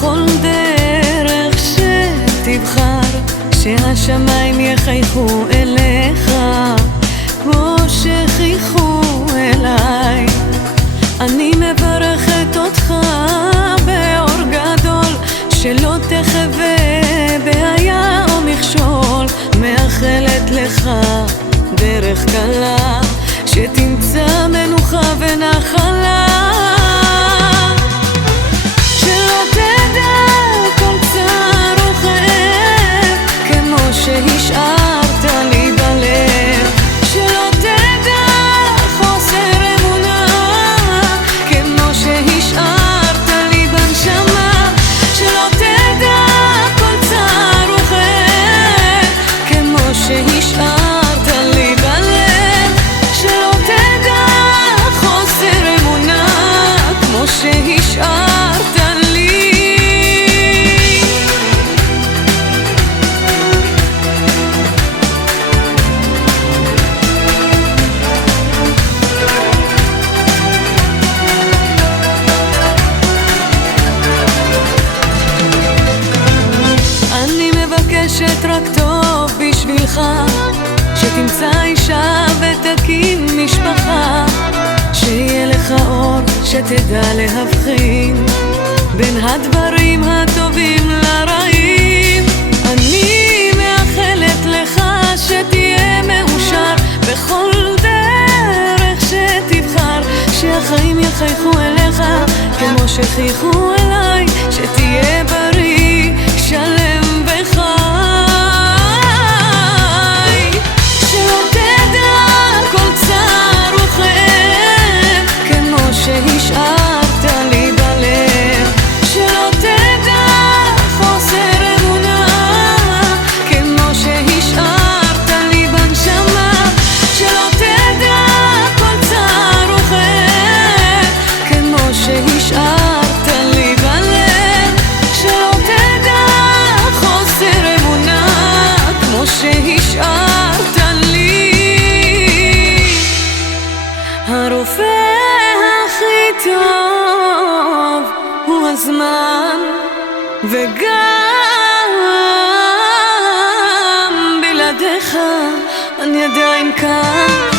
בכל דרך שתבחר, שהשמיים יחייכו אליך כמו שחייכו אליי. אני מברכת אותך באור גדול, שלא תחווה בעיה או מכשול. מאחלת לך דרך קלה, שתמצא מנוחה ונחלה. שלא תדע כל צער או כאב, כמו שהשארת לי בלב. שלא תדע חוסר אמונה, כמו שהשארת לי בנשמה. שלא תדע כל צער או כאב, כמו שהשארת לי בלב. שלא תדע חוסר אמונה, כמו שהשארת לי. אני מבקשת רק טוב בשבילך, שתמצא אישה ותקים משפחה, שיהיה לך אור, שתדע להבחין בין הדברים הטובים לרעים. אני מאחלת לך שתהיה מאושר בכל דרך שתבחר, שהחיים יחייכו אליך כמו שחייכו אליי. שתהיה בריא, שלם וחי. שלא תדע כל צער וכאב, כמו שהשארת לי בלב. שלא תדע חוסר אמונה, כמו שהשארת לי בנשמה. שלא תדע כל צער וכאב, כמו שהשארת לי בלב. שלא תדע חוסר אמונה, כמו שהשארת לי. הרופא הכי טוב הוא הזמן, וגם בלעדיך אני עדיין כאן.